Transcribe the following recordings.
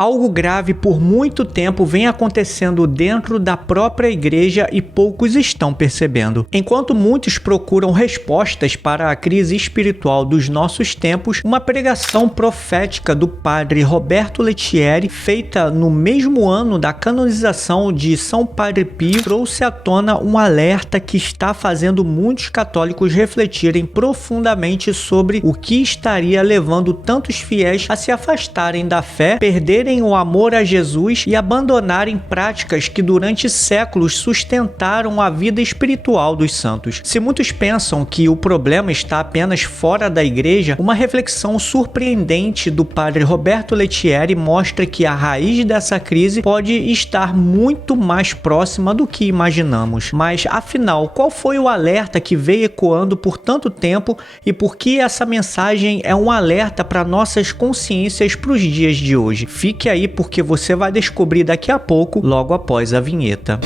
Algo grave por muito tempo vem acontecendo dentro da própria igreja e poucos estão percebendo. Enquanto muitos procuram respostas para a crise espiritual dos nossos tempos, uma pregação profética do padre Roberto Lettieri, feita no mesmo ano da canonização de São Padre Pio, trouxe à tona um alerta que está fazendo muitos católicos refletirem profundamente sobre o que estaria levando tantos fiéis a se afastarem da fé, perderem o amor a Jesus e abandonarem práticas que durante séculos sustentaram a vida espiritual dos santos. Se muitos pensam que o problema está apenas fora da igreja, uma reflexão surpreendente do padre Roberto Lettieri mostra que a raiz dessa crise pode estar muito mais próxima do que imaginamos. Mas, afinal, qual foi o alerta que veio ecoando por tanto tempo e por que essa mensagem é um alerta para nossas consciências para os dias de hoje? Fique aí porque você vai descobrir daqui a pouco, logo após a vinheta.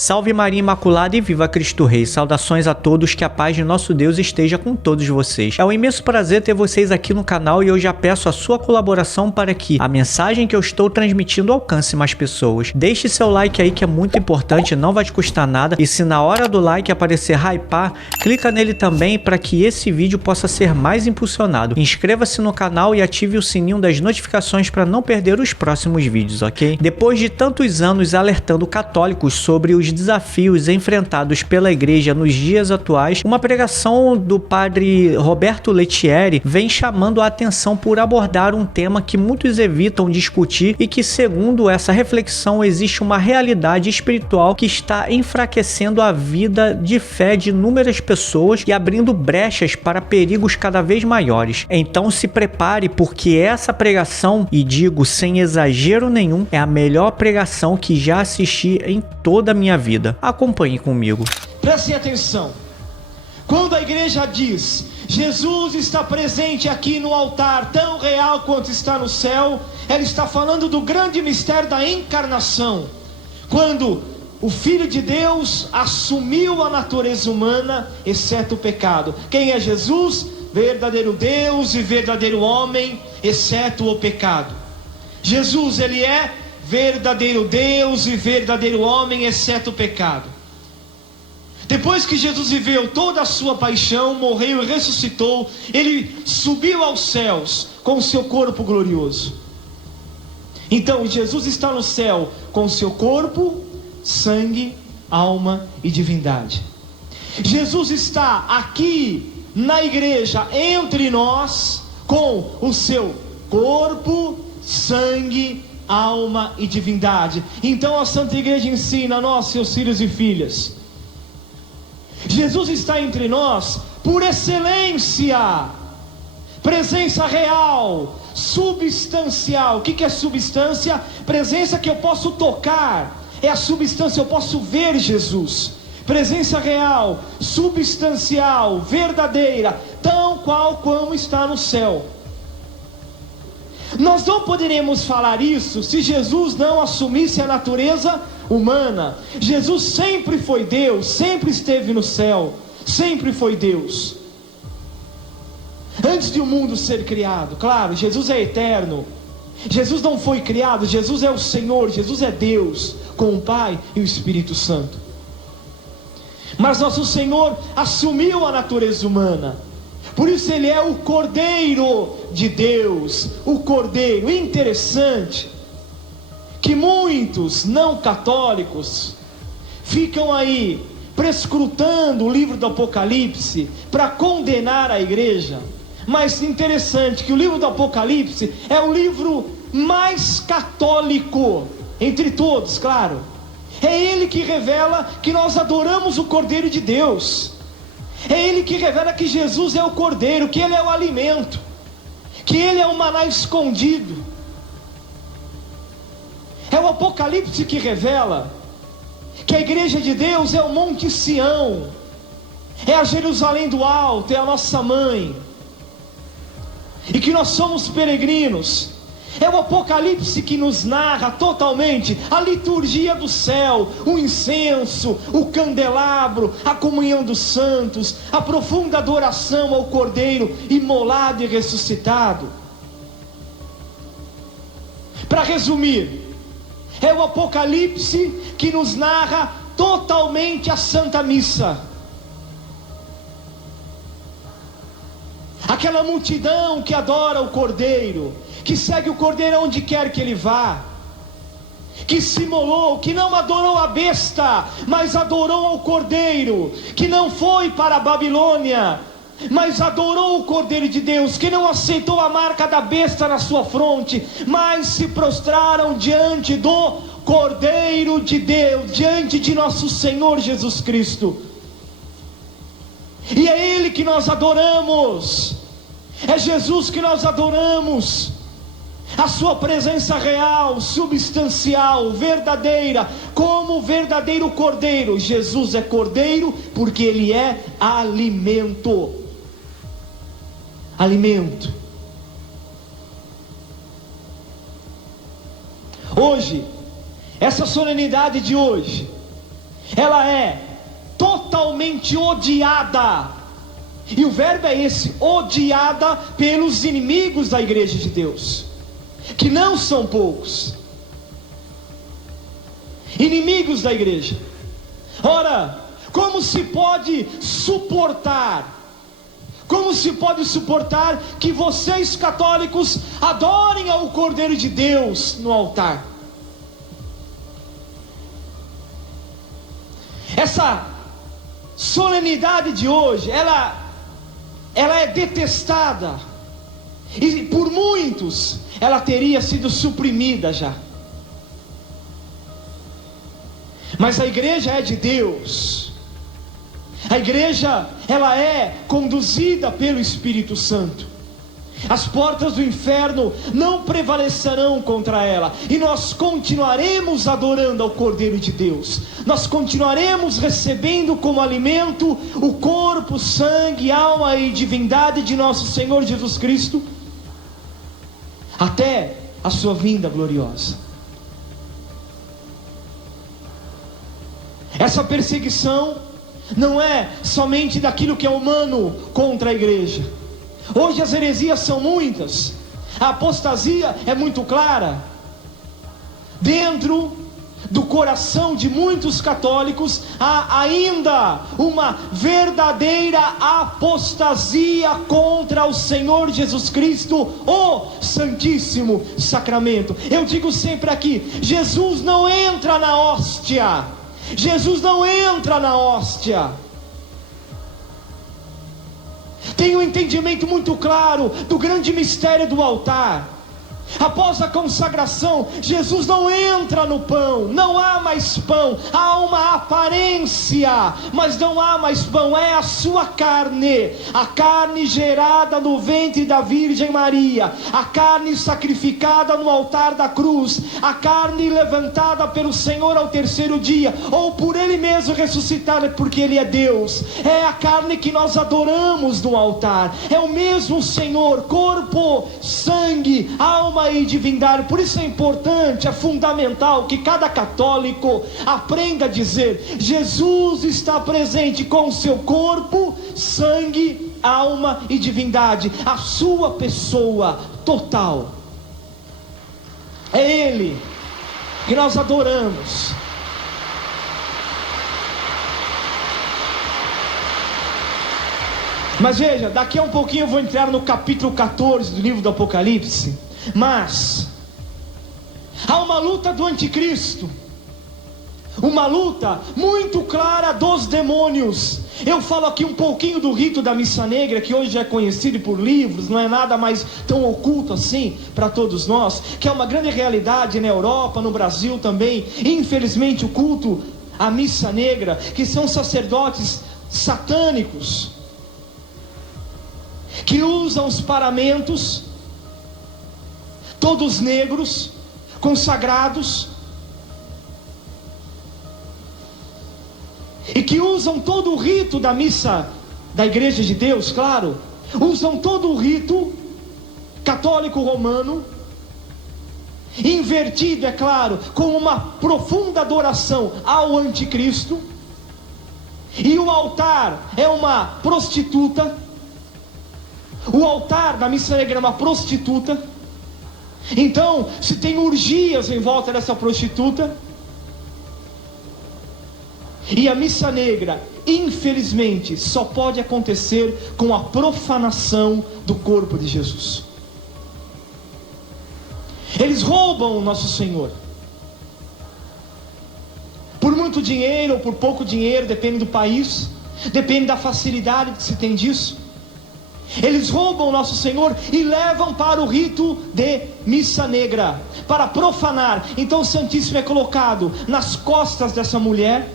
Salve Maria Imaculada e viva Cristo Rei. Saudações a todos, que a paz de nosso Deus esteja com todos vocês. É um imenso prazer ter vocês aqui no canal e eu já peço a sua colaboração para que a mensagem que eu estou transmitindo alcance mais pessoas. Deixe seu like aí que é muito importante, não vai te custar nada, e se na hora do like aparecer hypar, clica nele também para que esse vídeo possa ser mais impulsionado. Inscreva-se no canal e ative o sininho das notificações para não perder os próximos vídeos, ok? Depois de tantos anos alertando católicos sobre os desafios enfrentados pela igreja nos dias atuais, uma pregação do padre Roberto Lettieri vem chamando a atenção por abordar um tema que muitos evitam discutir e que, segundo essa reflexão, existe uma realidade espiritual que está enfraquecendo a vida de fé de inúmeras pessoas e abrindo brechas para perigos cada vez maiores. Então se prepare, porque essa pregação, e digo sem exagero nenhum, é a melhor pregação que já assisti em toda a minha vida. Acompanhe comigo. Prestem atenção. Quando a igreja diz Jesus está presente aqui no altar, tão real quanto está no céu, ela está falando do grande mistério da encarnação. Quando o Filho de Deus assumiu a natureza humana, exceto o pecado. Quem é Jesus? Verdadeiro Deus e verdadeiro homem, exceto o pecado. Jesus, ele é verdadeiro Deus e verdadeiro homem, exceto o pecado. Depois que Jesus viveu toda a sua paixão, morreu e ressuscitou, ele subiu aos céus com o seu corpo glorioso. Então Jesus está no céu com o seu corpo, sangue, alma e divindade. Jesus está aqui na igreja entre nós com o seu corpo, sangue, alma e divindade. Então a Santa Igreja ensina a nós, seus filhos e filhas, Jesus está entre nós por excelência, presença real, substancial. O que é substância? Presença que eu posso tocar, é a substância, eu posso ver Jesus. Presença real, substancial, verdadeira, tão qual como está no céu. Nós não poderíamos falar isso se Jesus não assumisse a natureza humana. Jesus sempre foi Deus, sempre esteve no céu, sempre foi Deus. Antes de o mundo ser criado, claro, Jesus é eterno. Jesus não foi criado, Jesus é o Senhor, Jesus é Deus, com o Pai e o Espírito Santo. Mas nosso Senhor assumiu a natureza humana. Por isso ele é o Cordeiro de Deus, o Cordeiro. Interessante que muitos não católicos ficam aí prescrutando o livro do Apocalipse para condenar a igreja. Mas interessante que o livro do Apocalipse é o livro mais católico entre todos, claro. É ele que revela que nós adoramos o Cordeiro de Deus. É ele que revela que Jesus é o Cordeiro, que ele é o alimento, que ele é o maná escondido. É o Apocalipse que revela que a igreja de Deus é o Monte Sião, é a Jerusalém do alto, é a nossa mãe, e que nós somos peregrinos, É o Apocalipse que nos narra totalmente a liturgia do céu, o incenso, o candelabro, a comunhão dos santos, a profunda adoração ao Cordeiro imolado e ressuscitado. Para resumir, é o Apocalipse que nos narra totalmente a Santa Missa. Aquela multidão que adora o Cordeiro, que segue o Cordeiro onde quer que ele vá, que se imolou, que não adorou a besta, mas adorou ao Cordeiro, que não foi para a Babilônia, mas adorou o Cordeiro de Deus, que não aceitou a marca da besta na sua fronte, mas se prostraram diante do Cordeiro de Deus, diante de nosso Senhor Jesus Cristo. E é Ele que nós adoramos, é Jesus que nós adoramos, a sua presença real, substancial, verdadeira, como o verdadeiro Cordeiro. Jesus é Cordeiro porque Ele é alimento. Alimento. Hoje, essa solenidade de hoje, ela é totalmente odiada, e o verbo é esse, odiada pelos inimigos da igreja de Deus, que não são poucos, inimigos da igreja. Ora, como se pode suportar que vocês católicos adorem ao Cordeiro de Deus no altar? Essa solenidade de hoje, ela é detestada, e por muitos ela teria sido suprimida já. Mas a igreja é de Deus. A igreja, ela é conduzida pelo Espírito Santo. As portas do inferno não prevalecerão contra ela, e nós continuaremos adorando ao Cordeiro de Deus. Nós continuaremos recebendo como alimento o corpo, sangue, alma e divindade de nosso Senhor Jesus Cristo, até a sua vinda gloriosa. Essa perseguição não é somente daquilo que é humano contra a igreja. Hoje as heresias são muitas, a apostasia é muito clara. Dentro do coração de muitos católicos há ainda uma verdadeira apostasia contra o Senhor Jesus Cristo, o Santíssimo Sacramento. Eu digo sempre aqui, Jesus não entra na hóstia. Jesus não entra na hóstia. Tem um entendimento muito claro do grande mistério do altar. Após a consagração, Jesus não entra no pão, não há mais pão, há uma aparência, mas não há mais pão, é a sua carne, a carne gerada no ventre da Virgem Maria, a carne sacrificada no altar da cruz, a carne levantada pelo Senhor ao terceiro dia, ou por Ele mesmo ressuscitada, porque Ele é Deus. É a carne que nós adoramos no altar, é o mesmo Senhor, corpo, sangue, alma e divindade. Por isso é importante, é fundamental que cada católico aprenda a dizer: Jesus está presente com o seu corpo, sangue, alma e divindade, a sua pessoa total. É Ele que nós adoramos. Mas veja, daqui a um pouquinho eu vou entrar no capítulo 14 do livro do Apocalipse. Mas há uma luta do anticristo, uma luta muito clara dos demônios. Eu falo aqui um pouquinho do rito da missa negra, que hoje é conhecido por livros, não é nada mais tão oculto assim para todos nós, que é uma grande realidade na Europa, no Brasil também. Infelizmente, o culto à missa negra, que são sacerdotes satânicos, que usam os paramentos, todos negros, consagrados, e que usam todo o rito da missa da igreja de Deus, claro, usam todo o rito católico romano, invertido, é claro, com uma profunda adoração ao anticristo, e o altar é uma prostituta. O altar da missa negra é uma prostituta. Então, se tem orgias em volta dessa prostituta, e a missa negra, infelizmente, só pode acontecer com a profanação do corpo de Jesus. Eles roubam o nosso Senhor, por muito dinheiro ou por pouco dinheiro, depende do país, depende da facilidade que se tem disso. Eles roubam o nosso Senhor e levam para o rito de missa negra, para profanar. Então o Santíssimo é colocado nas costas dessa mulher.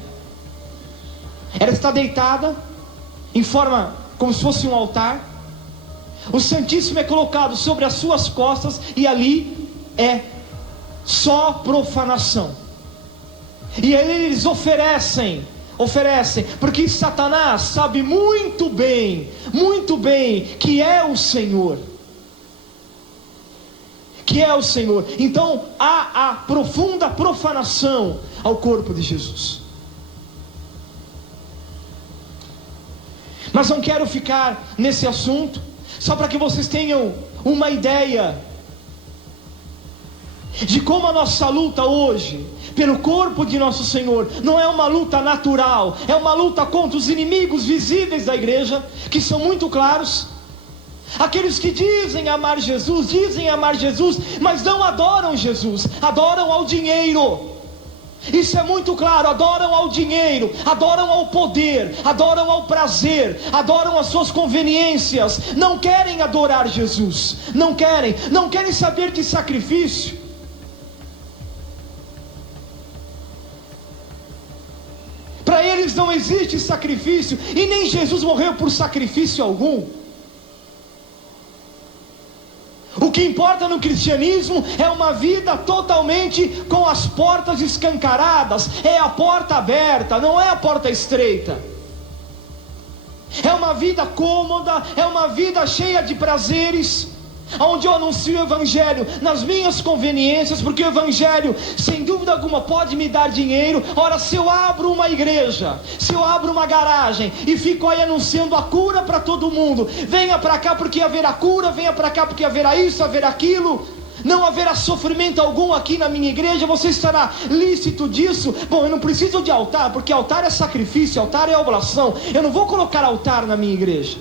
Ela está deitada em forma como se fosse um altar. O Santíssimo é colocado sobre as suas costas, e ali é só profanação. E aí eles oferecem, porque Satanás sabe muito bem que é o Senhor. Então há a profunda profanação ao corpo de Jesus. Mas não quero ficar nesse assunto, só para que vocês tenham uma ideia de como a nossa luta hoje pelo corpo de nosso Senhor não é uma luta natural, é uma luta contra os inimigos visíveis da igreja, que são muito claros. Aqueles que dizem amar Jesus, mas não adoram Jesus, adoram ao dinheiro. Isso é muito claro, adoram ao dinheiro, adoram ao poder, adoram ao prazer, adoram as suas conveniências, não querem adorar Jesus, não querem saber de sacrifício. Para eles não existe sacrifício, e nem Jesus morreu por sacrifício algum. O que importa no cristianismo é uma vida totalmente com as portas escancaradas, é a porta aberta, não é a porta estreita. É uma vida cômoda, é uma vida cheia de prazeres, onde eu anuncio o Evangelho nas minhas conveniências, porque o Evangelho, sem dúvida alguma, pode me dar dinheiro. Ora, se eu abro uma igreja, se eu abro uma garagem e fico aí anunciando a cura para todo mundo, venha para cá porque haverá cura, venha para cá porque haverá isso, haverá aquilo, não haverá sofrimento algum aqui na minha igreja, você estará lícito disso? Bom, eu não preciso de altar, porque altar é sacrifício, altar é oblação, eu não vou colocar altar na minha igreja,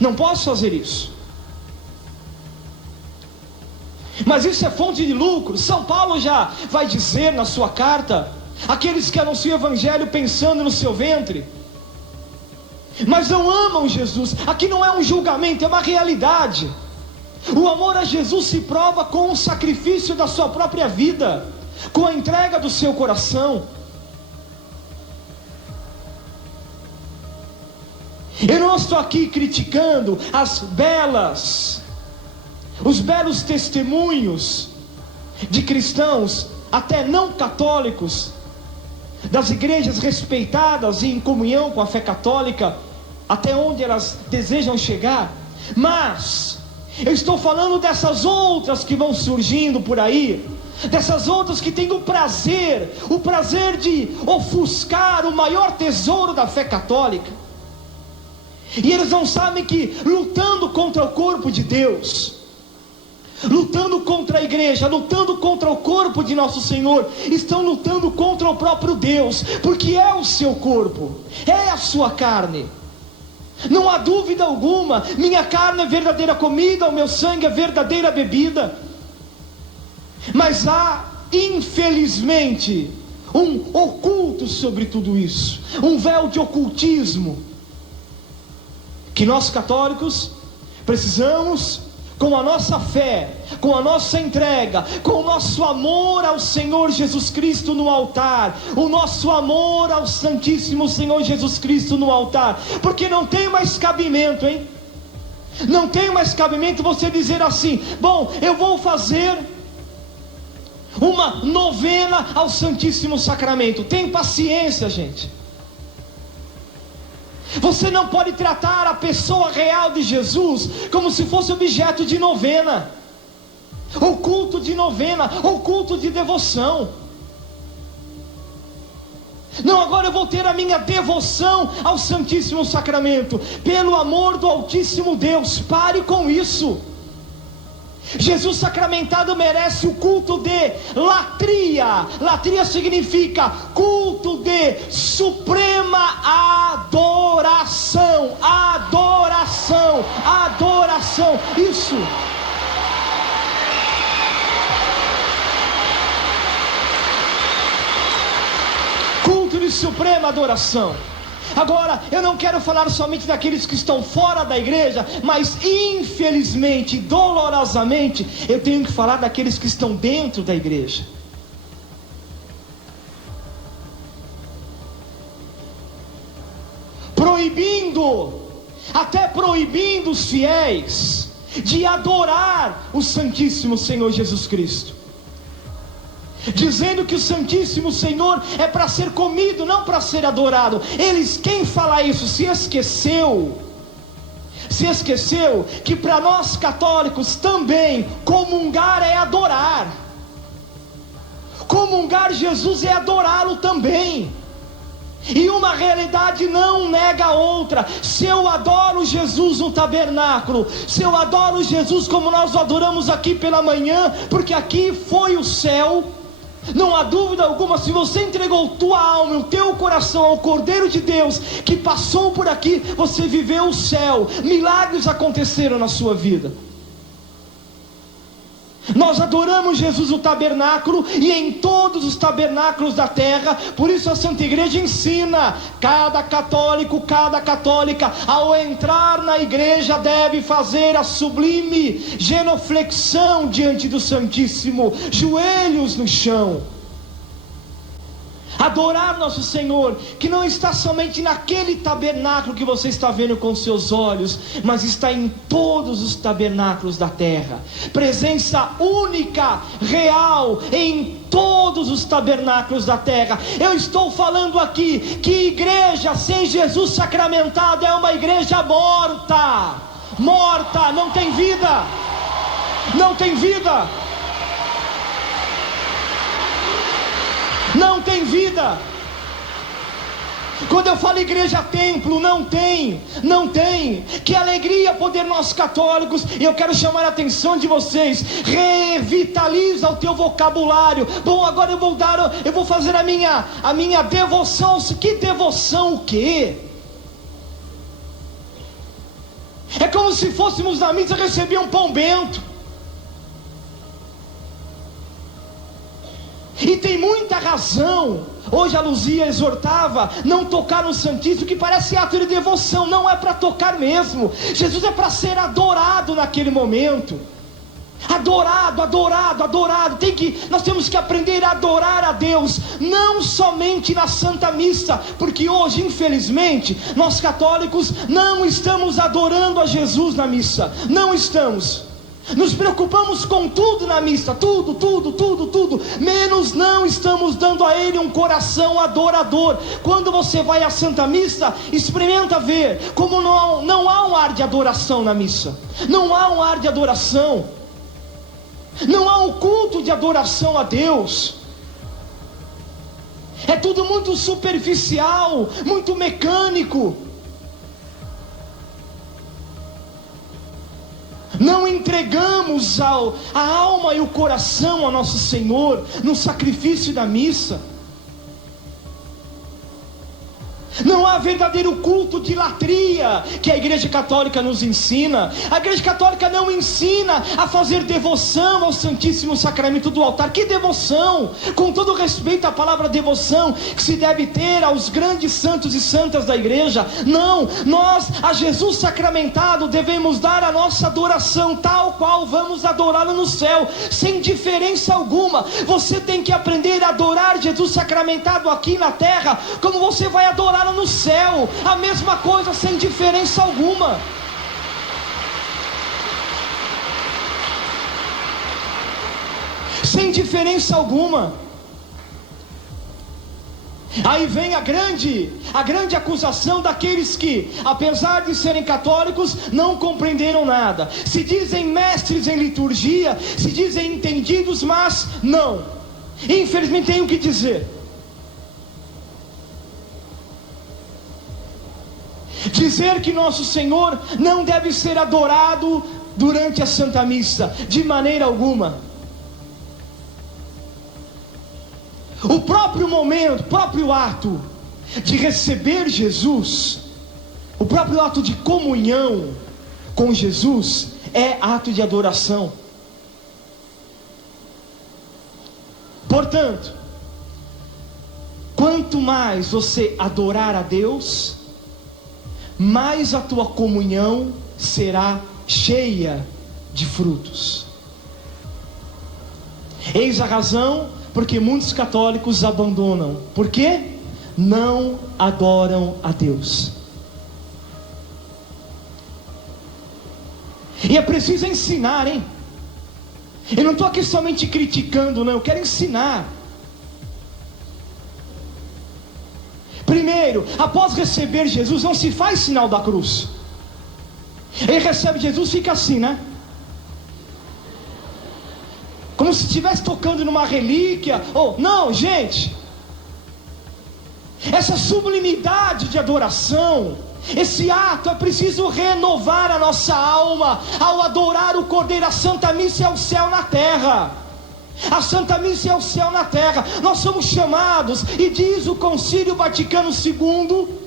não posso fazer isso. Mas isso é fonte de lucro. São Paulo já vai dizer na sua carta: aqueles que anunciam o Evangelho pensando no seu ventre, mas não amam Jesus. Aqui não é um julgamento, é uma realidade. O amor a Jesus se prova com o sacrifício da sua própria vida, com a entrega do seu coração. Eu não estou aqui criticando os belos testemunhos de cristãos, até não católicos, das igrejas respeitadas e em comunhão com a fé católica, até onde elas desejam chegar. Mas eu estou falando dessas outras que vão surgindo por aí, dessas outras que têm o prazer de ofuscar o maior tesouro da fé católica. E eles não sabem que lutando contra o corpo de Deus, lutando contra a igreja, lutando contra o corpo de nosso Senhor, estão lutando contra o próprio Deus, porque é o seu corpo, é a sua carne. Não há dúvida alguma, minha carne é verdadeira comida, o meu sangue é verdadeira bebida. Mas há, infelizmente, um oculto sobre tudo isso, um véu de ocultismo, que nós católicos precisamos, com a nossa fé, com a nossa entrega, com o nosso amor ao Senhor Jesus Cristo no altar, o nosso amor ao Santíssimo Senhor Jesus Cristo no altar, porque não tem mais cabimento, hein? Não tem mais cabimento você dizer assim: bom, eu vou fazer uma novena ao Santíssimo Sacramento. Tem paciência, gente. Você não pode tratar a pessoa real de Jesus como se fosse objeto de novena. ou culto de novena, ou culto de devoção. Não, agora eu vou ter a minha devoção ao Santíssimo Sacramento. Pelo amor do Altíssimo Deus, pare com isso. Jesus sacramentado merece o culto de latria. Latria significa culto de suprema adoração. Adoração, adoração. Isso. Culto de suprema adoração. Agora, eu não quero falar somente daqueles que estão fora da igreja, mas infelizmente, dolorosamente, eu tenho que falar daqueles que estão dentro da igreja. Até proibindo os fiéis de adorar o Santíssimo Senhor Jesus Cristo, dizendo que o Santíssimo Senhor é para ser comido, não para ser adorado. Quem fala isso se esqueceu que para nós católicos também comungar é adorar. Comungar Jesus é adorá-lo também. E uma realidade não nega a outra. Se eu adoro Jesus no tabernáculo, se eu adoro Jesus como nós o adoramos aqui pela manhã, porque aqui foi o céu, não há dúvida alguma, se você entregou tua alma e o teu coração ao Cordeiro de Deus, que passou por aqui, você viveu o céu, milagres aconteceram na sua vida. Nós adoramos Jesus no tabernáculo e em todos os tabernáculos da terra. Por isso a Santa Igreja ensina: cada católico, cada católica, ao entrar na igreja, deve fazer a sublime genuflexão diante do Santíssimo, joelhos no chão. Adorar nosso Senhor, que não está somente naquele tabernáculo que você está vendo com seus olhos, mas está em todos os tabernáculos da terra. Presença única, real, em todos os tabernáculos da terra. Eu estou falando aqui que igreja sem Jesus sacramentado é uma igreja morta. Morta, não tem vida. Não tem vida. Não tem vida. Quando eu falo igreja templo, não tem. Que alegria poder nós católicos. E eu quero chamar a atenção de vocês: revitaliza o teu vocabulário. Bom, agora eu vou fazer a minha devoção. Que devoção o quê? É como se fôssemos na missa receber um pão bento. E tem muita razão. Hoje a Luzia exortava não tocar no Santíssimo, que parece ato de devoção. Não é para tocar mesmo. Jesus é para ser adorado naquele momento. Adorado. Nós temos que aprender a adorar a Deus, não somente na Santa Missa, porque hoje, infelizmente, nós católicos não estamos adorando a Jesus na missa. Não estamos. Nos preocupamos com tudo na missa, tudo, menos não estamos dando a Ele um coração adorador. Quando você vai à Santa Missa, experimenta ver como não há um ar de adoração na missa. Não há um ar de adoração. Não há um culto de adoração a Deus. É tudo muito superficial, muito mecânico. Não entregamos a alma e o coração ao nosso Senhor no sacrifício da missa. Não há verdadeiro culto de latria que a Igreja Católica nos ensina. A Igreja Católica não ensina a fazer devoção ao Santíssimo Sacramento do altar. Que devoção? Com todo respeito à palavra devoção que se deve ter aos grandes santos e santas da Igreja. Não, nós a Jesus sacramentado devemos dar a nossa adoração tal qual vamos adorá-lo no céu, sem diferença alguma. Você tem que aprender a adorar Jesus sacramentado aqui na terra, como você vai adorar no céu, a mesma coisa, sem diferença alguma. Sem diferença alguma. Aí vem a grande acusação daqueles que, apesar de serem católicos, não compreenderam nada. Se dizem mestres em liturgia, se dizem entendidos, mas não. Infelizmente tenho que dizer. Dizer que nosso Senhor não deve ser adorado durante a Santa Missa, de maneira alguma. O próprio momento, o próprio ato de receber Jesus, o próprio ato de comunhão com Jesus é ato de adoração. Portanto, quanto mais você adorar a Deus, mais a tua comunhão será cheia de frutos. Eis a razão porque muitos católicos abandonam. Por quê? Não adoram a Deus. E é preciso ensinar, hein? Eu não estou aqui somente criticando, não. Eu quero ensinar. Primeiro, após receber Jesus, não se faz sinal da cruz. Ele recebe Jesus, fica assim, né? Como se estivesse tocando numa relíquia. Não, gente. Essa sublimidade de adoração, esse ato é preciso renovar a nossa alma ao adorar o Cordeiro. A Santa Missa é o céu na terra. A Santa Missa é o céu na terra. Nós somos chamados, e diz o Concílio Vaticano II,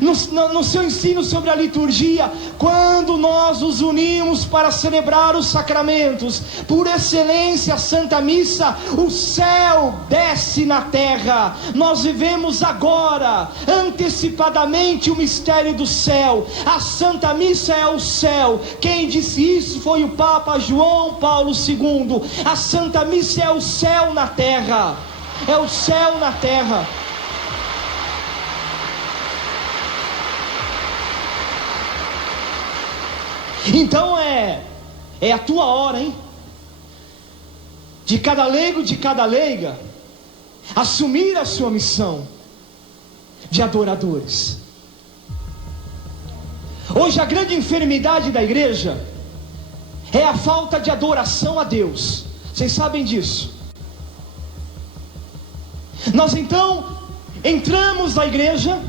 no seu ensino sobre a liturgia, quando nós nos unimos para celebrar os sacramentos, por excelência a Santa Missa, o céu desce na terra. Nós vivemos agora, antecipadamente, o mistério do céu. A Santa Missa é o céu. Quem disse isso foi o Papa João Paulo II. A Santa Missa é o céu na terra. É o céu na terra. Então é a tua hora, hein? De cada leigo, de cada leiga, assumir a sua missão de adoradores. Hoje a grande enfermidade da igreja é a falta de adoração a Deus. Vocês sabem disso. Nós então entramos na igreja,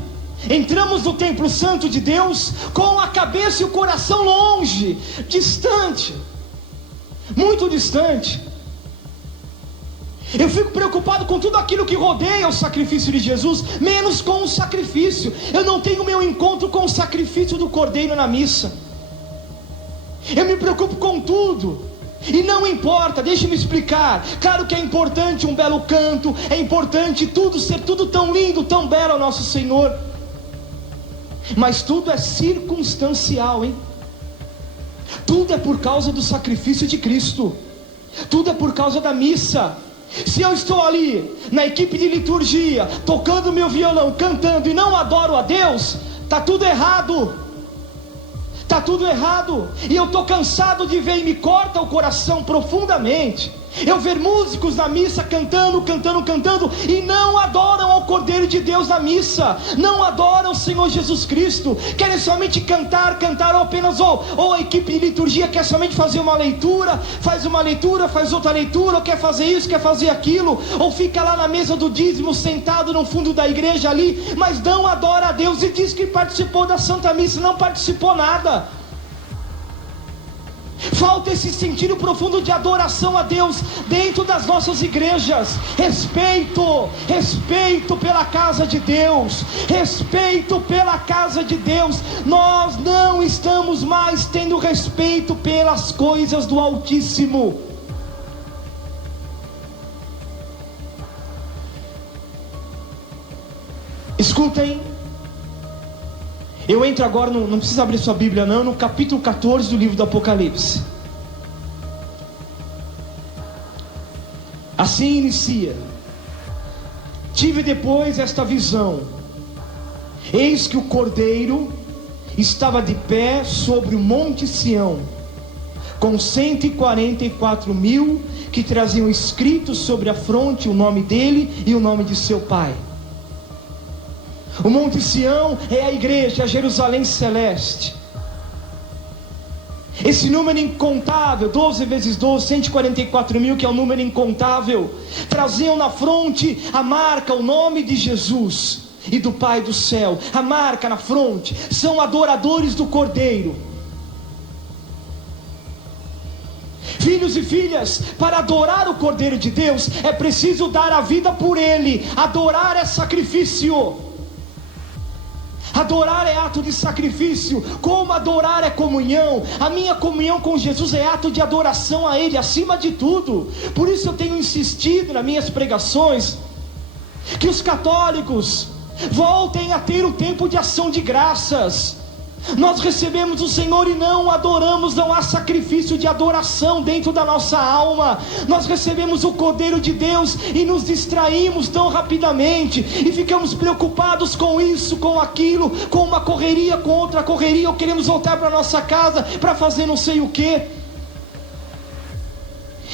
entramos no templo santo de Deus com a cabeça e o coração longe, distante, muito distante. Eu fico preocupado com tudo aquilo que rodeia o sacrifício de Jesus, menos com o sacrifício. Eu não tenho meu encontro com o sacrifício do Cordeiro na missa. Eu me preocupo com tudo. E não importa, deixe-me explicar. Claro que é importante um belo canto, é importante tudo ser tudo tão lindo, tão belo ao nosso Senhor. Mas tudo é circunstancial, hein? Tudo é por causa do sacrifício de Cristo. Tudo é por causa da missa. Se eu estou ali na equipe de liturgia, tocando meu violão, cantando e não adoro a Deus, está tudo errado. Está tudo errado. E eu estou cansado de ver, e me corta o coração profundamente, eu ver músicos na missa cantando e não adoram ao Cordeiro de Deus na missa, não adoram o Senhor Jesus Cristo, querem somente cantar, ou apenas, ou a equipe de liturgia quer somente fazer uma leitura, faz outra leitura, ou quer fazer isso, quer fazer aquilo, ou fica lá na mesa do dízimo, sentado no fundo da igreja ali, mas não adora a Deus, e diz que participou da Santa Missa, não participou nada. Falta esse sentido profundo de adoração a Deus dentro das nossas igrejas. Respeito pela casa de Deus. Respeito pela casa de Deus. Nós não estamos mais tendo respeito pelas coisas do Altíssimo. Escutem. Eu entro agora, não precisa abrir sua Bíblia não, no capítulo 14 do livro do Apocalipse. Assim inicia: tive depois esta visão, eis que o Cordeiro estava de pé sobre o monte Sião, com 144.000 que traziam escrito sobre a fronte o nome dele e o nome de seu pai. O Monte Sião é a igreja, a Jerusalém celeste. Esse número incontável, 12 vezes 12, 144 mil, que é um número incontável, traziam na fronte a marca, o nome de Jesus e do Pai do céu. A marca na fronte, são adoradores do Cordeiro. Filhos e filhas, para adorar o Cordeiro de Deus, é preciso dar a vida por Ele. Adorar é sacrifício. Adorar é ato de sacrifício, como adorar é comunhão. A minha comunhão com Jesus é ato de adoração a Ele, acima de tudo. Por isso eu tenho insistido nas minhas pregações, que os católicos voltem a ter um tempo de ação de graças. Nós recebemos o Senhor e não o adoramos, não há sacrifício de adoração dentro da nossa alma. Nós recebemos o Cordeiro de Deus e nos distraímos tão rapidamente, e ficamos preocupados com isso, com aquilo, com uma correria, com outra correria, ou queremos voltar para nossa casa para fazer não sei o que,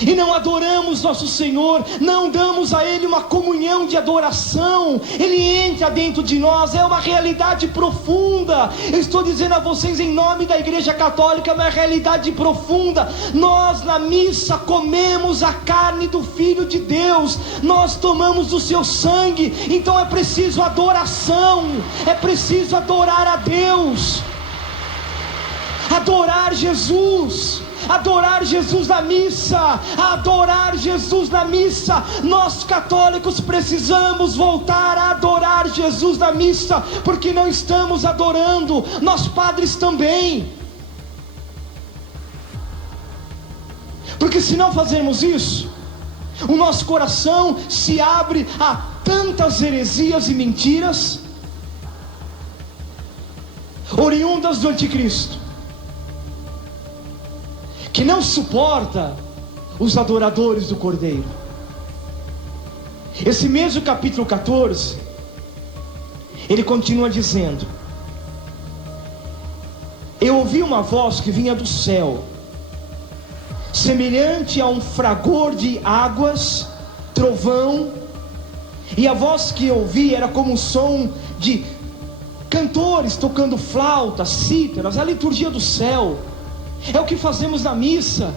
e não adoramos nosso Senhor, não damos a Ele uma comunhão de adoração. Ele entra dentro de nós, é uma realidade profunda. Eu estou dizendo a vocês em nome da Igreja Católica, é uma realidade profunda. Nós na missa comemos a carne do Filho de Deus, nós tomamos o seu sangue. Então é preciso adoração, é preciso adorar a Deus, adorar Jesus. Adorar Jesus na missa, adorar Jesus na missa. Nós católicos precisamos voltar a adorar Jesus na missa, porque não estamos adorando. Nós padres também, porque se não fazermos isso, o nosso coração se abre a tantas heresias e mentiras oriundas do anticristo, que não suporta os adoradores do Cordeiro. Esse mesmo capítulo 14, ele continua dizendo: eu ouvi uma voz que vinha do céu, semelhante a um fragor de águas, trovão, e a voz que eu ouvi era como um som de cantores tocando flautas, cítaras, a liturgia do céu. É o que fazemos na missa.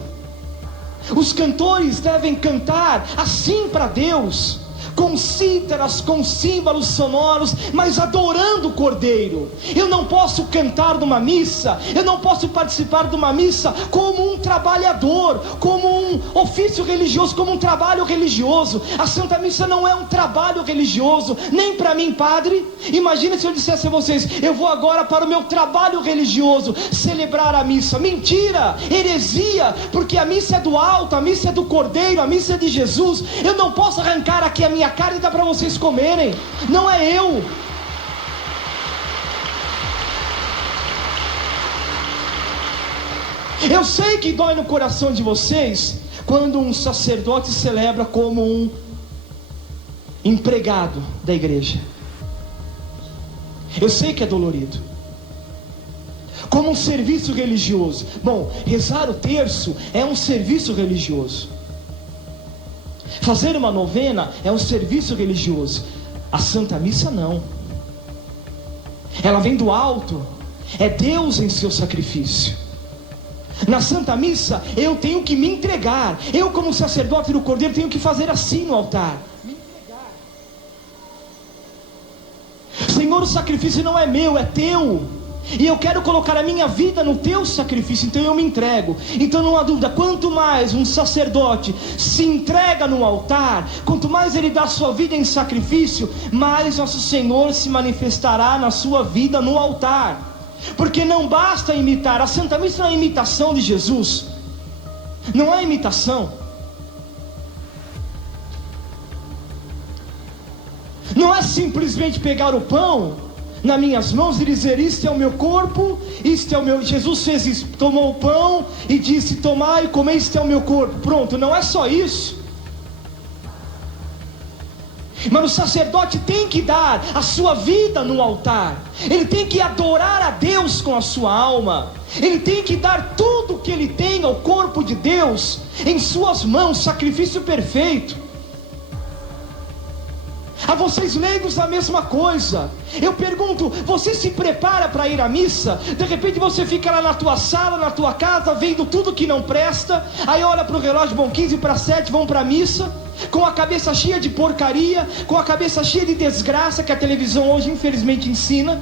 Os cantores devem cantar assim para Deus, com cítaras, com símbolos sonoros, mas adorando o Cordeiro. Eu não posso cantar numa missa, eu não posso participar de uma missa como um trabalhador, como um ofício religioso, como um trabalho religioso. A Santa Missa não é um trabalho religioso, nem para mim, padre. Imagina se eu dissesse a vocês: eu vou agora para o meu trabalho religioso, celebrar a missa. Mentira, heresia, porque a missa é do alto, a missa é do Cordeiro, a missa é de Jesus. Eu não posso arrancar aqui a minha carne e dá para vocês comerem, não é eu. Eu sei que dói no coração de vocês quando um sacerdote celebra como um empregado da igreja. Eu sei que é dolorido, como um serviço religioso. Bom, rezar o terço é um serviço religioso, fazer uma novena é um serviço religioso. A Santa Missa não, ela vem do alto, é Deus em seu sacrifício. Na Santa Missa eu tenho que me entregar, eu como sacerdote do Cordeiro tenho que fazer assim no altar, me entregar. Senhor, o sacrifício não é meu, é teu, e eu quero colocar a minha vida no teu sacrifício, então eu me entrego. Então não há dúvida, quanto mais um sacerdote se entrega no altar, quanto mais ele dá sua vida em sacrifício, mais nosso Senhor se manifestará na sua vida no altar. Porque não basta imitar, a Santa Missa não é imitação de Jesus, não é imitação, não é simplesmente pegar o pão nas minhas mãos e dizer: isto é o meu corpo, isto é o meu... Jesus fez isso, tomou o pão e disse: tomai e comei, isto é o meu corpo. Pronto, não é só isso. Mas o sacerdote tem que dar a sua vida no altar, ele tem que adorar a Deus com a sua alma, ele tem que dar tudo o que ele tem ao corpo de Deus em suas mãos, sacrifício perfeito. A vocês leigos a mesma coisa. Eu pergunto, você se prepara para ir à missa? De repente você fica lá na tua sala, na tua casa, vendo tudo que não presta. Aí olha para o relógio, bom, 6:45, vão para a missa, com a cabeça cheia de porcaria, com a cabeça cheia de desgraça que a televisão hoje infelizmente ensina.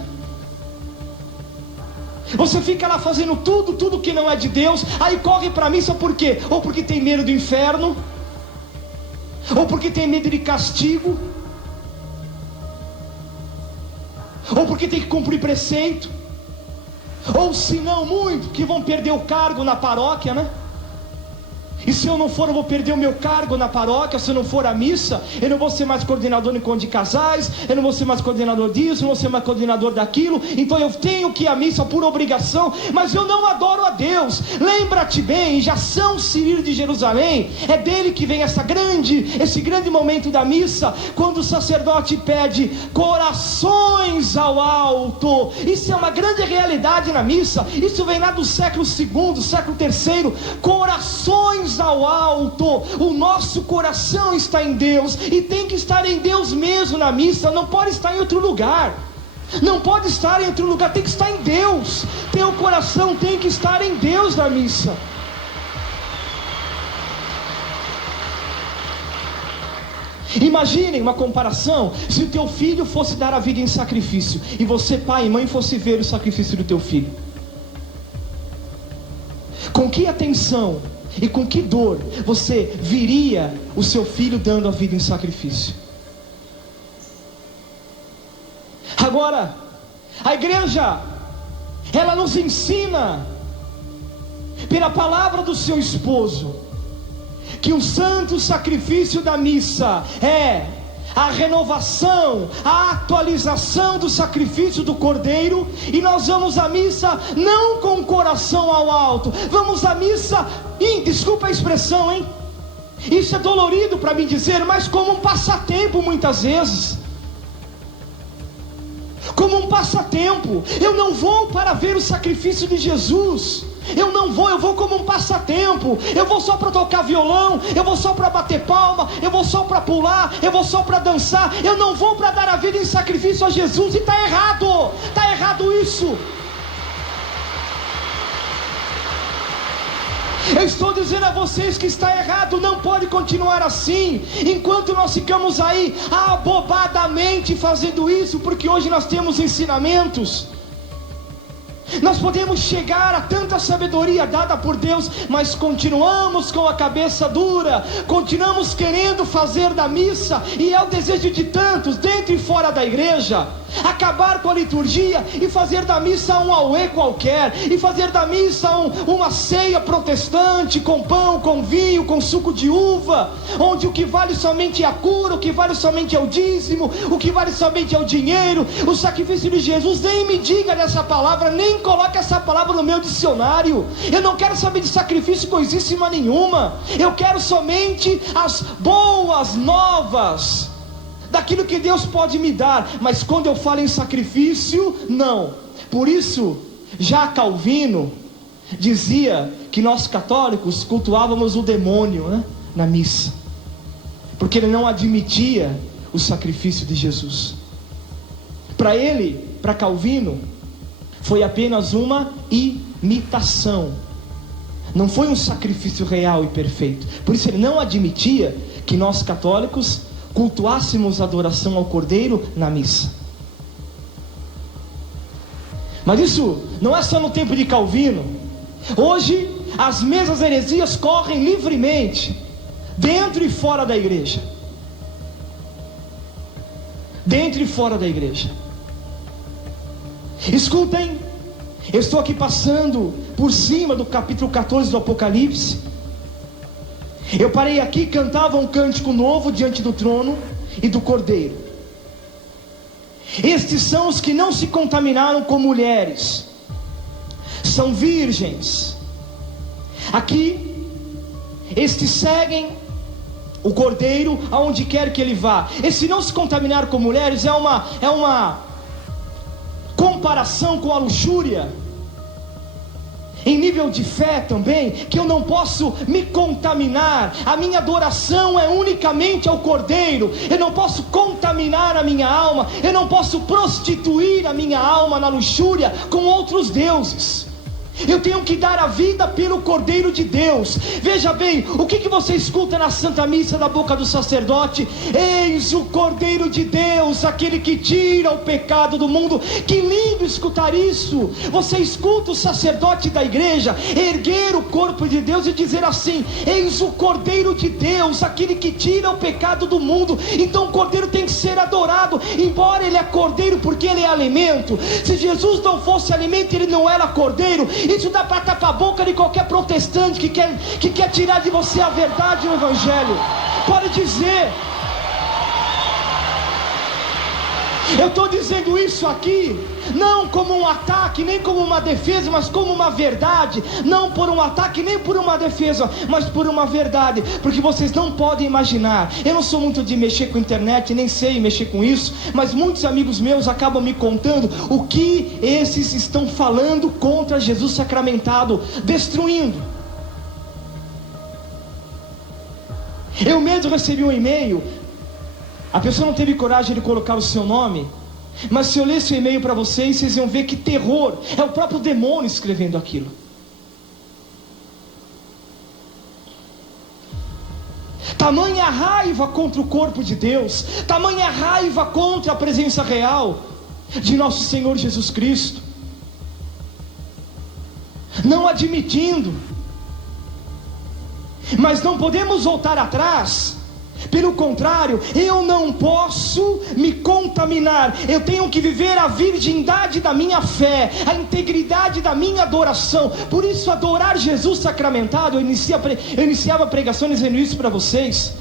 Você fica lá fazendo tudo que não é de Deus. Aí corre para a missa por quê? Ou porque tem medo do inferno, ou porque tem medo de castigo, ou porque tem que cumprir preceito, ou se não muito, que vão perder o cargo na paróquia, né? E se eu não for, eu vou perder o meu cargo na paróquia. Se eu não for à missa, eu não vou ser mais coordenador no encontro de casais, eu não vou ser mais coordenador disso, não vou ser mais coordenador daquilo. Então eu tenho que ir à missa por obrigação, mas eu não adoro a Deus. Lembra-te bem, já São Cirilo de Jerusalém, é dele que vem esse grande momento da missa, quando o sacerdote pede corações ao alto. Isso é uma grande realidade na missa. Isso vem lá do século II, século III. Corações ao alto. O nosso coração está em Deus, e tem que estar em Deus mesmo na missa. Não pode estar em outro lugar. Não pode estar em outro lugar, tem que estar em Deus. Teu coração tem que estar em Deus na missa. Imaginem uma comparação: se o teu filho fosse dar a vida em sacrifício, e você, pai e mãe, fosse ver o sacrifício do teu filho. Com que atenção e com que dor você viria o seu filho dando a vida em sacrifício? Agora, a igreja, ela nos ensina, pela palavra do seu esposo, que o santo sacrifício da missa é a renovação, a atualização do sacrifício do Cordeiro. E nós vamos à missa não com o coração ao alto, vamos à missa, desculpa a expressão, hein? Isso é dolorido para mim dizer, mas como um passatempo muitas vezes. Como um passatempo. Eu não vou para ver o sacrifício de Jesus. Eu vou como um passatempo. Eu vou só para tocar violão, eu vou só para bater palma, eu vou só para pular, eu vou só para dançar. Eu não vou para dar a vida em sacrifício a Jesus. E está errado isso. Eu estou dizendo a vocês que está errado, não pode continuar assim, enquanto nós ficamos aí abobadamente fazendo isso, porque hoje nós temos ensinamentos. Nós podemos chegar a tanta sabedoria dada por Deus, mas continuamos com a cabeça dura, continuamos querendo fazer da missa, e é o desejo de tantos, dentro e fora da igreja, acabar com a liturgia e fazer da missa um auê qualquer, e fazer da missa uma ceia protestante, com pão, com vinho, com suco de uva, onde o que vale somente é a cura, o que vale somente é o dízimo, o que vale somente é o dinheiro. O sacrifício de Jesus, nem me diga dessa palavra, nem coloque essa palavra no meu dicionário. Eu não quero saber de sacrifício coisíssima nenhuma. Eu quero somente as boas novas daquilo que Deus pode me dar. Mas quando eu falo em sacrifício, não. Por isso, já Calvino dizia que nós católicos cultuávamos o demônio, né, na missa, porque ele não admitia o sacrifício de Jesus. Para ele, para Calvino, foi apenas uma imitação, não foi um sacrifício real e perfeito. Por isso ele não admitia que nós católicos cultuássemos a adoração ao Cordeiro na missa. Mas isso não é só no tempo de Calvino. Hoje as mesmas heresias correm livremente, dentro e fora da igreja. Dentro e fora da igreja. Escutem, eu estou aqui passando por cima do capítulo 14 do Apocalipse. Eu parei aqui, cantava um cântico novo diante do trono e do Cordeiro. Estes são os que não se contaminaram com mulheres, são virgens. Aqui, estes seguem o Cordeiro aonde quer que ele vá. Esse não se contaminar com mulheres é uma comparação com a luxúria. em nível de fé também, que eu não posso me contaminar. A minha adoração é unicamente ao Cordeiro. Eu não posso contaminar a minha alma, eu não posso prostituir a minha alma na luxúria com outros deuses. Eu tenho que dar a vida pelo Cordeiro de Deus. Veja bem, o que você escuta na Santa Missa da boca do sacerdote? Eis o Cordeiro de Deus, aquele que tira o pecado do mundo. Que lindo escutar isso. Você escuta o sacerdote da igreja erguer o corpo de Deus e dizer assim: eis o Cordeiro de Deus, aquele que tira o pecado do mundo. Então o Cordeiro tem que ser adorado, embora ele é Cordeiro porque ele é alimento. Se Jesus não fosse alimento, ele não era Cordeiro. Isso dá para tapar a boca de qualquer protestante que quer tirar de você a verdade do Evangelho. Pode dizer. Eu estou dizendo isso aqui não como um ataque, nem como uma defesa, mas como uma verdade. Não por um ataque, nem por uma defesa, mas por uma verdade. Porque vocês não podem imaginar. Eu não sou muito de mexer com internet, nem sei mexer com isso, mas muitos amigos meus acabam me contando o que esses estão falando contra Jesus sacramentado, destruindo. Eu mesmo recebi um e-mail. A pessoa não teve coragem de colocar o seu nome, mas se eu lesse o e-mail para vocês, vocês iam ver que terror. É o próprio demônio escrevendo aquilo. Tamanha raiva contra o corpo de Deus, tamanha raiva contra a presença real de nosso Senhor Jesus Cristo, não admitindo. Mas não podemos voltar atrás. Pelo contrário, eu não posso me contaminar. Eu tenho que viver a virgindade da minha fé, a integridade da minha adoração. Por isso, adorar Jesus sacramentado, eu iniciava pregações dizendo isso para vocês.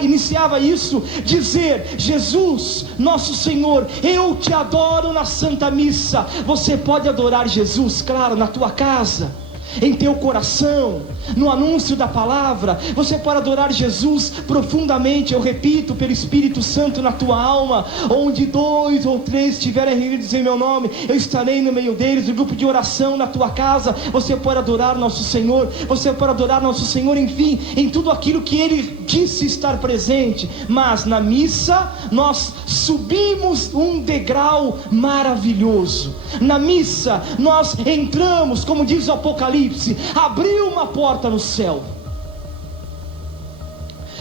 Iniciava isso, dizer: Jesus, nosso Senhor, eu te adoro na Santa Missa. Você pode adorar Jesus, claro, na tua casa, em teu coração, no anúncio da palavra. Você pode adorar Jesus profundamente, eu repito, pelo Espírito Santo na tua alma. Onde 2 ou 3 estiverem reunidos em meu nome, eu estarei no meio deles. No grupo de oração na tua casa, você pode adorar nosso Senhor. Você pode adorar nosso Senhor, enfim, em tudo aquilo que Ele disse estar presente. Mas na missa, nós subimos um degrau maravilhoso. Na missa, nós entramos, como diz o Apocalipse, abriu uma porta no céu.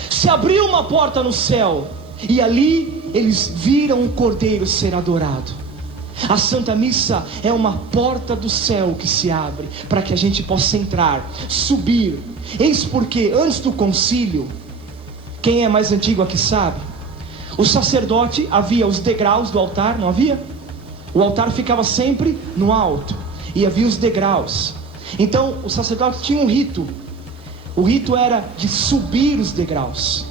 Se abriu uma porta no céu, e ali eles viram o Cordeiro ser adorado. A Santa Missa é uma porta do céu que se abre, para que a gente possa entrar, subir. Eis porque antes do concílio, quem é mais antigo aqui sabe, o sacerdote, havia os degraus do altar, não havia? O altar ficava sempre no alto, e havia os degraus. Então o sacerdote tinha um rito. O rito era de subir os degraus.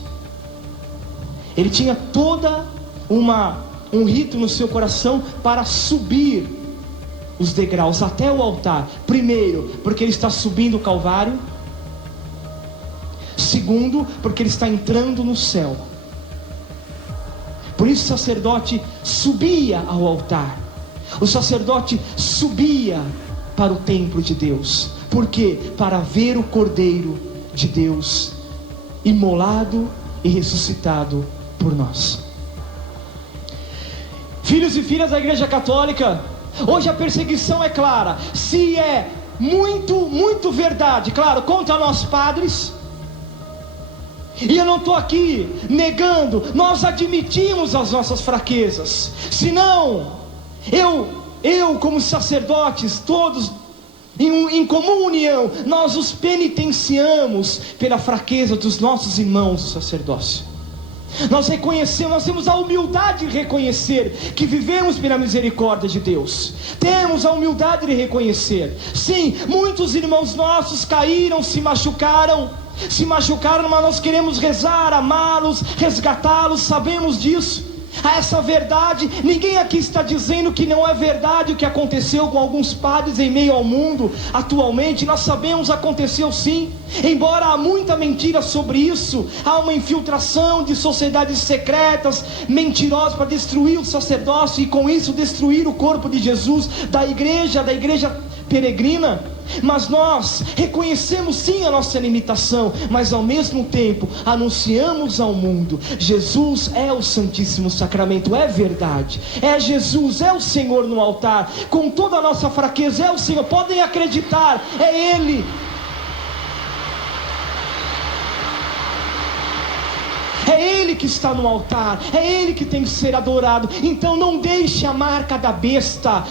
Ele tinha toda um rito no seu coração para subir os degraus até o altar. Primeiro, porque ele está subindo o Calvário. Segundo, porque ele está entrando no céu. Por isso o sacerdote subia ao altar. O sacerdote subia para o templo de Deus. Por quê? Para ver o Cordeiro de Deus imolado e ressuscitado por nós. Filhos e filhas da Igreja Católica, hoje a perseguição é clara. Se é muito verdade, claro, contra nós padres, e eu não estou aqui negando, nós admitimos as nossas fraquezas. Senão, eu como sacerdotes, todos em comum união, nós os penitenciamos pela fraqueza dos nossos irmãos do sacerdócio. Nós reconhecemos, nós temos a humildade de reconhecer que vivemos pela misericórdia de Deus. Temos a humildade de reconhecer. Sim, muitos irmãos nossos caíram, se machucaram, mas nós queremos rezar, amá-los, resgatá-los, sabemos disso. A essa verdade, ninguém aqui está dizendo que não é verdade o que aconteceu com alguns padres em meio ao mundo atualmente. Nós sabemos, aconteceu sim. Embora há muita mentira sobre isso, há uma infiltração de sociedades secretas, mentirosas, para destruir o sacerdócio e com isso destruir o corpo de Jesus, da igreja peregrina. Mas nós reconhecemos sim a nossa limitação, mas ao mesmo tempo anunciamos ao mundo: Jesus é o Santíssimo Sacramento, é verdade, é Jesus, é o Senhor no altar, com toda a nossa fraqueza, é o Senhor, podem acreditar, é Ele. É Ele que está no altar, é Ele que tem que ser adorado. Então não deixe a marca da besta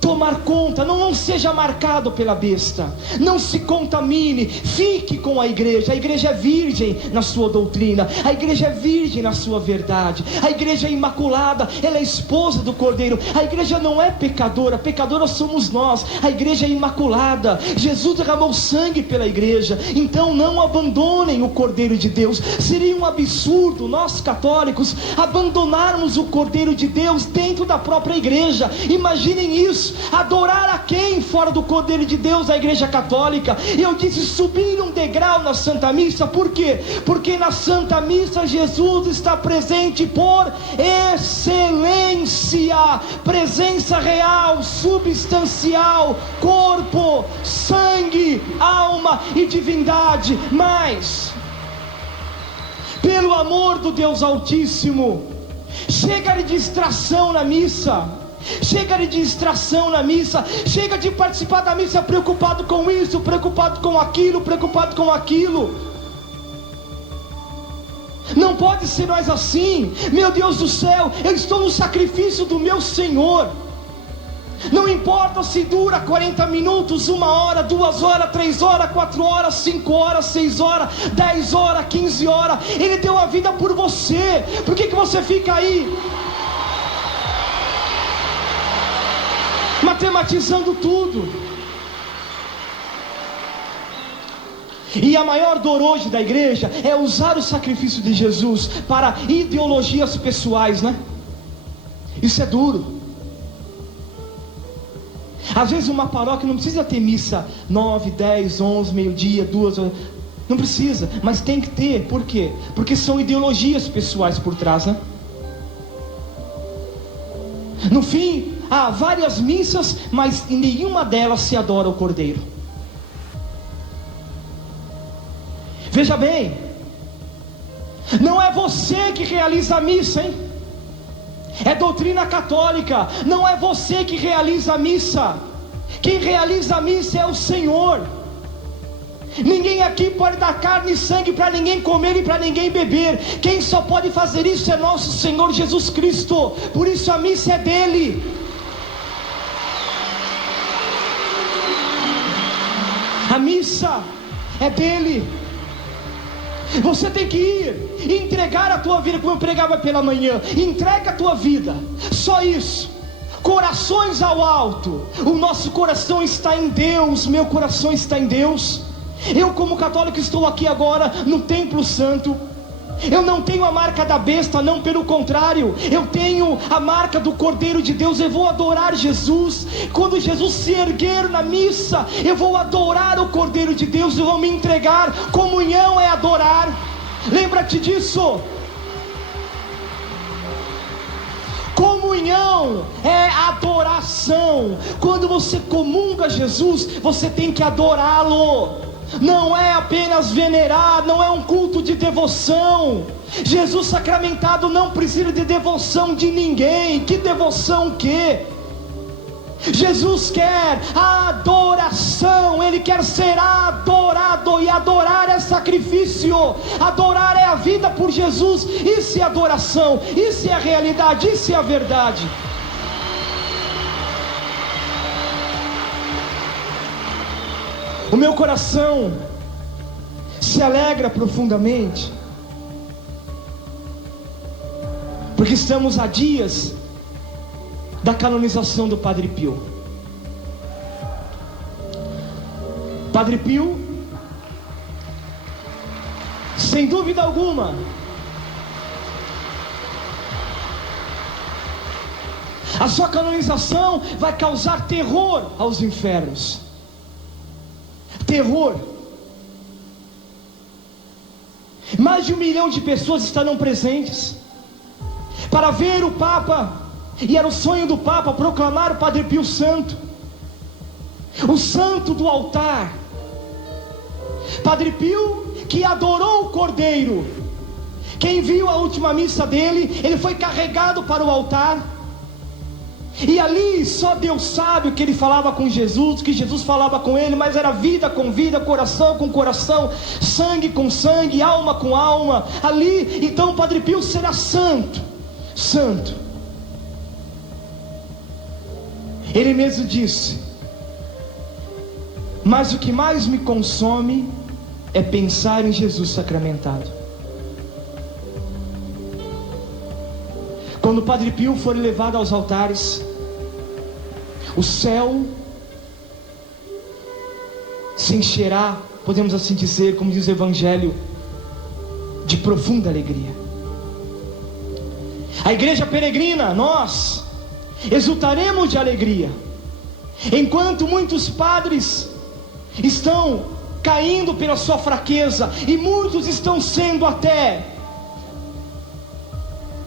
tomar conta, não seja marcado pela besta, não se contamine, fique com a igreja é virgem na sua doutrina, a igreja é virgem na sua verdade, a igreja é imaculada, ela é esposa do Cordeiro, a igreja não é pecadora, pecadora somos nós, a igreja é imaculada, Jesus derramou sangue pela igreja, então não abandonem o Cordeiro de Deus. Seria um absurdo nós católicos abandonarmos o Cordeiro de Deus dentro da própria igreja. Imaginem isso, adorar a quem fora do Cordeiro de Deus? A igreja católica. Eu disse subir um degrau na Santa Missa. Por quê? Porque na Santa Missa Jesus está presente por excelência, presença real, substancial, corpo, sangue, alma e divindade. Mas pelo amor do Deus Altíssimo, chega de distração na missa, chega de distração na missa, chega de participar da missa preocupado com isso, preocupado com aquilo, preocupado com aquilo. Não pode ser mais assim. Meu Deus do céu, eu estou no sacrifício do meu Senhor. Não importa se dura 40 minutos, 1 hora, 2 horas, 3 horas, 4 horas, 5 horas, 6 horas, 10 horas, 15 horas. Ele deu a vida por você. Por que você fica aí matematizando tudo? E a maior dor hoje da igreja é usar o sacrifício de Jesus para ideologias pessoais, né? Isso é duro. Às vezes uma paróquia não precisa ter missa 9, 10, 11, meio-dia, 2 horas. Não precisa, mas tem que ter. Por quê? Porque são ideologias pessoais por trás, né? No fim, há várias missas, mas em nenhuma delas se adora o Cordeiro. Veja bem, não é você que realiza a missa, hein? É doutrina católica. Não é você que realiza a missa. Quem realiza a missa é o Senhor. Ninguém aqui pode dar carne e sangue para ninguém comer e para ninguém beber. Quem só pode fazer isso é nosso Senhor Jesus Cristo. Por isso a missa é dele. A missa é dele. Você tem que ir, entregar a tua vida, como eu pregava pela manhã. Entrega a tua vida, só isso. Corações ao alto. O nosso coração está em Deus, meu coração está em Deus. Eu como católico estou aqui agora no Templo Santo. Eu não tenho a marca da besta, não, pelo contrário, eu tenho a marca do Cordeiro de Deus. Eu vou adorar Jesus. Quando Jesus se erguer na missa, eu vou adorar o Cordeiro de Deus, eu vou me entregar. Comunhão é adorar. Lembra-te disso. Comunhão é adoração. Quando você comunga Jesus, você tem que adorá-lo. Não é apenas venerar, não é um culto de devoção. Jesus sacramentado não precisa de devoção de ninguém. Que devoção que? Jesus quer adoração. Ele quer ser adorado. E adorar é sacrifício. Adorar é a vida por Jesus. Isso é adoração. Isso é a realidade. Isso é a verdade. O meu coração se alegra profundamente, porque estamos a dias da canonização do Padre Pio. Padre Pio, sem dúvida alguma, a sua canonização vai causar terror aos infernos. Terror. Mais de 1 milhão de pessoas estarão presentes para ver o Papa, e era o sonho do Papa proclamar o Padre Pio Santo. o santo do altar. Padre Pio, que adorou o Cordeiro. Quem viu a última missa dele, ele foi carregado para o altar, e ali só Deus sabe o que ele falava com Jesus, o que Jesus falava com ele, mas era vida com vida, coração com coração, sangue com sangue, alma com alma. Ali, então Padre Pio será santo, santo. Ele mesmo disse: mas o que mais me consome é pensar em Jesus sacramentado. Quando o Padre Pio for levado aos altares, o céu se encherá, podemos assim dizer, como diz o Evangelho, de profunda alegria. A igreja peregrina, nós exultaremos de alegria, enquanto muitos padres estão caindo pela sua fraqueza, e muitos estão sendo até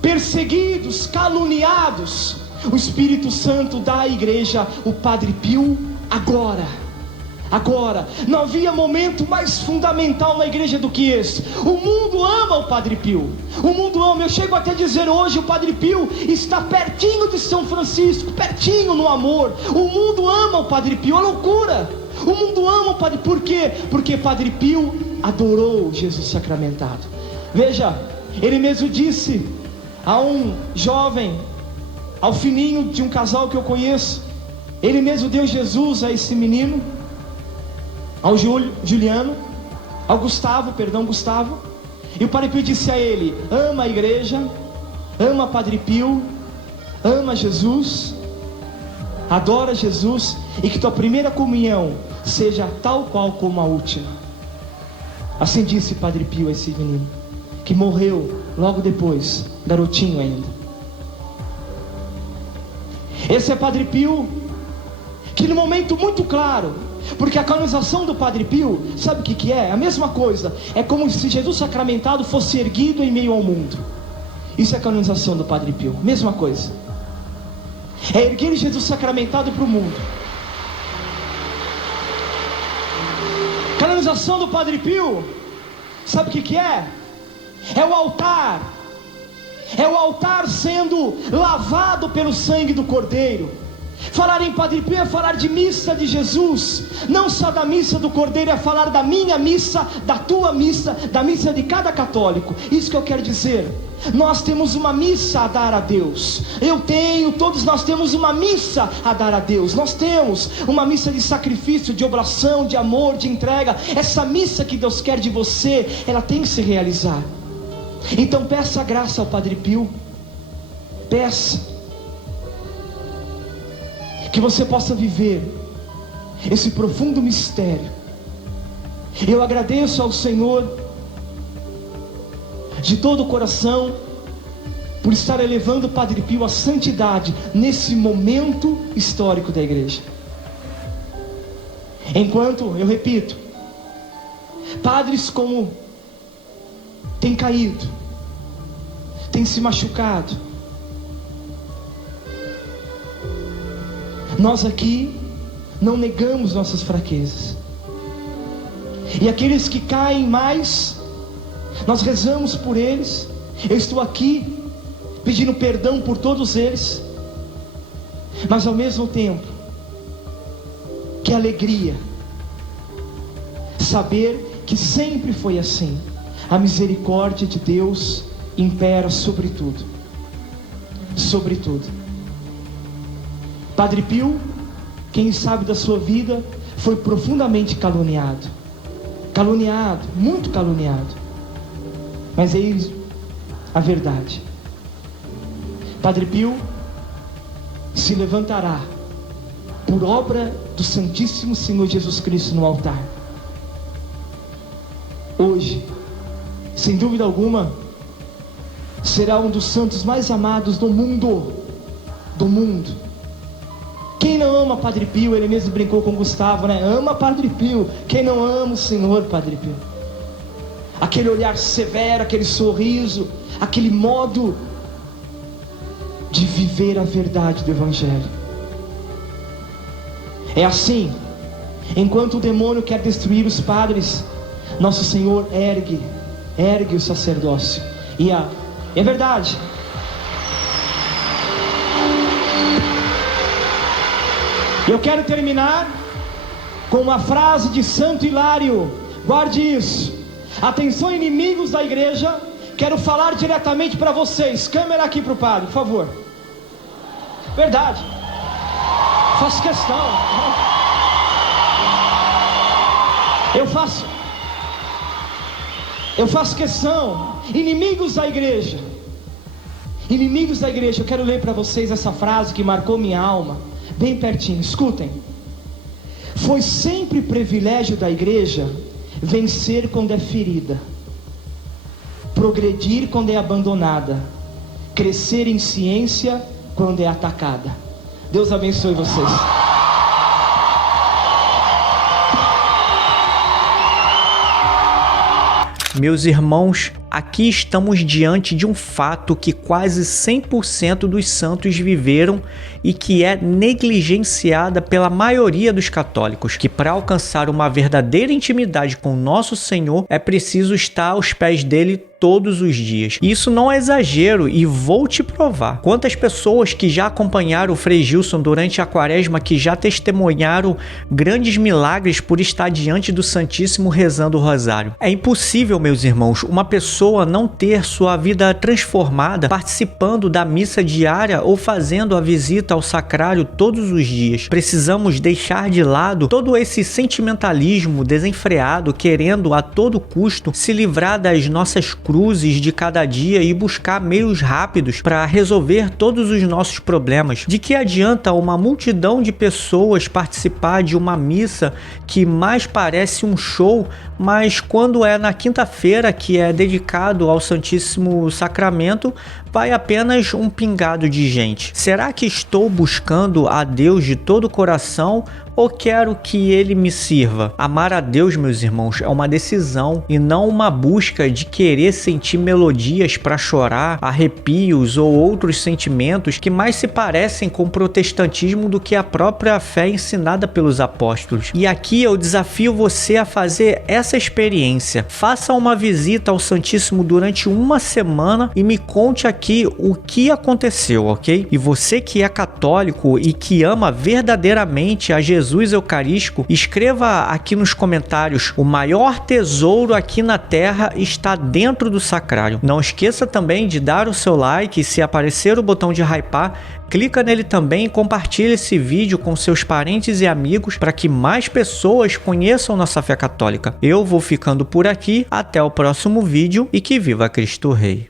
perseguidos, caluniados. O Espírito Santo dá à igreja o Padre Pio agora. Não havia momento mais fundamental na igreja do que esse. O mundo ama o Padre Pio. O mundo ama. Eu chego até a dizer hoje, o Padre Pio está pertinho de São Francisco, pertinho no amor. O mundo ama o Padre Pio, é loucura. O mundo ama o Padre Pio. Por quê? Porque Padre Pio adorou Jesus sacramentado. Veja, ele mesmo disse a um jovem, ao filhinho de um casal que eu conheço, ele mesmo deu Jesus a esse menino, ao Gustavo, e o Padre Pio disse a ele: ama a igreja, ama Padre Pio, ama Jesus, adora Jesus, e que tua primeira comunhão seja tal qual como a última. Assim disse Padre Pio a esse menino, que morreu logo depois, garotinho ainda. Esse é Padre Pio, que no momento muito claro, porque a canonização do Padre Pio, sabe o que é? A mesma coisa, é como se Jesus sacramentado fosse erguido em meio ao mundo. Isso é a canonização do Padre Pio, mesma coisa. É erguer Jesus sacramentado para o mundo. Canonização do Padre Pio, sabe o que é? É o altar. É o altar sendo lavado pelo sangue do Cordeiro. Falar em Padre Pio é falar de missa de Jesus, não só da missa do Cordeiro, é falar da minha missa, da tua missa, da missa de cada católico. Isso que eu quero dizer. Nós temos uma missa a dar a Deus. Todos nós temos uma missa a dar a Deus. Nós temos uma missa de sacrifício, de oblação, de amor, de entrega. Essa missa que Deus quer de você, ela tem que se realizar. Então peça graça ao Padre Pio. Peça que você possa viver esse profundo mistério. Eu agradeço ao Senhor de todo o coração por estar elevando o Padre Pio à santidade nesse momento histórico da igreja. Enquanto, eu repito, padres como têm caído, têm se machucado, nós aqui não negamos nossas fraquezas, e aqueles que caem mais, nós rezamos por eles. Eu estou aqui pedindo perdão por todos eles, mas ao mesmo tempo, que alegria saber que sempre foi assim. A misericórdia de Deus impera sobre tudo. Sobre tudo. Padre Pio, quem sabe da sua vida, foi profundamente caluniado. Caluniado, muito caluniado. Mas eis a verdade. Padre Pio se levantará por obra do Santíssimo Senhor Jesus Cristo no altar. Hoje, sem dúvida alguma, será um dos santos mais amados do mundo. Do mundo. Quem não ama Padre Pio? Ele mesmo brincou com Gustavo, né? Ama Padre Pio. Quem não ama o Senhor Padre Pio? Aquele olhar severo, aquele sorriso, aquele modo de viver a verdade do Evangelho. É assim Enquanto o demônio quer destruir os padres, nosso Senhor ergue o sacerdócio. E é verdade. Eu quero terminar com uma frase de Santo Hilário. Guarde isso. Atenção, inimigos da igreja. Quero falar diretamente para vocês. Câmera aqui para o padre, por favor. Verdade. Faço questão. Eu faço questão. Inimigos da igreja. Inimigos da igreja. Eu quero ler para vocês essa frase que marcou minha alma. Bem pertinho, escutem. Foi sempre privilégio da igreja vencer quando é ferida, progredir quando é abandonada, crescer em ciência quando é atacada. Deus abençoe vocês. Meus irmãos, aqui estamos diante de um fato que quase 100% dos santos viveram e que é negligenciada pela maioria dos católicos, que para alcançar uma verdadeira intimidade com nosso Senhor é preciso estar aos pés dele todos os dias. Isso não é exagero e vou te provar. Quantas pessoas que já acompanharam o Frei Gilson durante a quaresma, que já testemunharam grandes milagres por estar diante do Santíssimo rezando o rosário. É impossível, meus irmãos, uma pessoa não ter sua vida transformada participando da missa diária ou fazendo a visita ao sacrário todos os dias. Precisamos deixar de lado todo esse sentimentalismo desenfreado, querendo a todo custo se livrar das nossas cruzes de cada dia e buscar meios rápidos para resolver todos os nossos problemas. De que adianta uma multidão de pessoas participar de uma missa que mais parece um show, mas quando é na quinta-feira, que é dedicado ao Santíssimo Sacramento, vai apenas um pingado de gente? Será que estou buscando a Deus de todo o coração ou quero que Ele me sirva? Amar a Deus, meus irmãos, é uma decisão e não uma busca de querer sentir melodias para chorar, arrepios ou outros sentimentos que mais se parecem com o protestantismo do que a própria fé ensinada pelos apóstolos. E aqui eu desafio você a fazer essa experiência. Faça uma visita ao Santíssimo durante uma semana e me conte aqui o que aconteceu, ok? E você que é católico e que ama verdadeiramente a Jesus Eucarístico, escreva aqui nos comentários: o maior tesouro aqui na terra está dentro do sacrário. Não esqueça também de dar o seu like e, se aparecer o botão de hypar, clica nele também e compartilhe esse vídeo com seus parentes e amigos para que mais pessoas conheçam nossa fé católica. Eu vou ficando por aqui, até o próximo vídeo e que viva Cristo Rei!